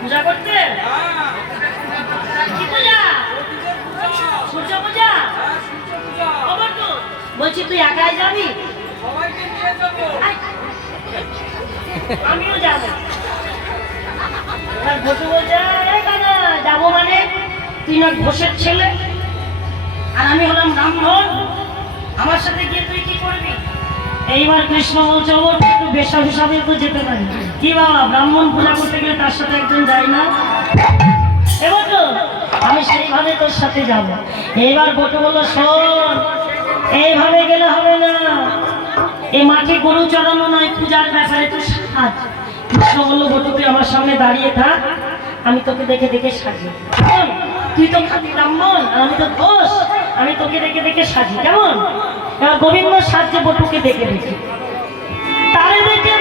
পূজা করতে? কি পূজা? সূর্য পূজা? বলছি তুই একাই যাবি? আমিও যাবো। ঘটু বলছে যাবো মানে তুই না ঘোষের ছেলে আর আমি হলাম ব্রাহ্মণ, আমার সাথে গিয়ে তুই কি করবি? এইবার কৃষ্ণ বলছে ওর একটু বেশা হিসাবে তো যেতে পারি। কি বাবা, ব্রাহ্মণ পূজা করতে গেলে তার সাথে একজন যায় না? এবার তো আমি সেইভাবে তোর সাথে যাব। এইবার বটু বললো শোন, এইভাবে গেলে হবে না, এই মাঠে গরু চড়ানো নয়, পূজার ব্যাপারে তো সাজ। কৃষ্ণ বললো বটু তুই আমার সামনে দাঁড়িয়ে থাক, আমি তোকে দেখে দেখে সাজি। তুই তো খালি ব্রাহ্মণ আর আমি তো ঘোষ, আমি তোকে দেখে দেখে সাজি কেমন? এবার গোবিন্দ সাজছে বটুকে দেখে দেখে, তারে দেখে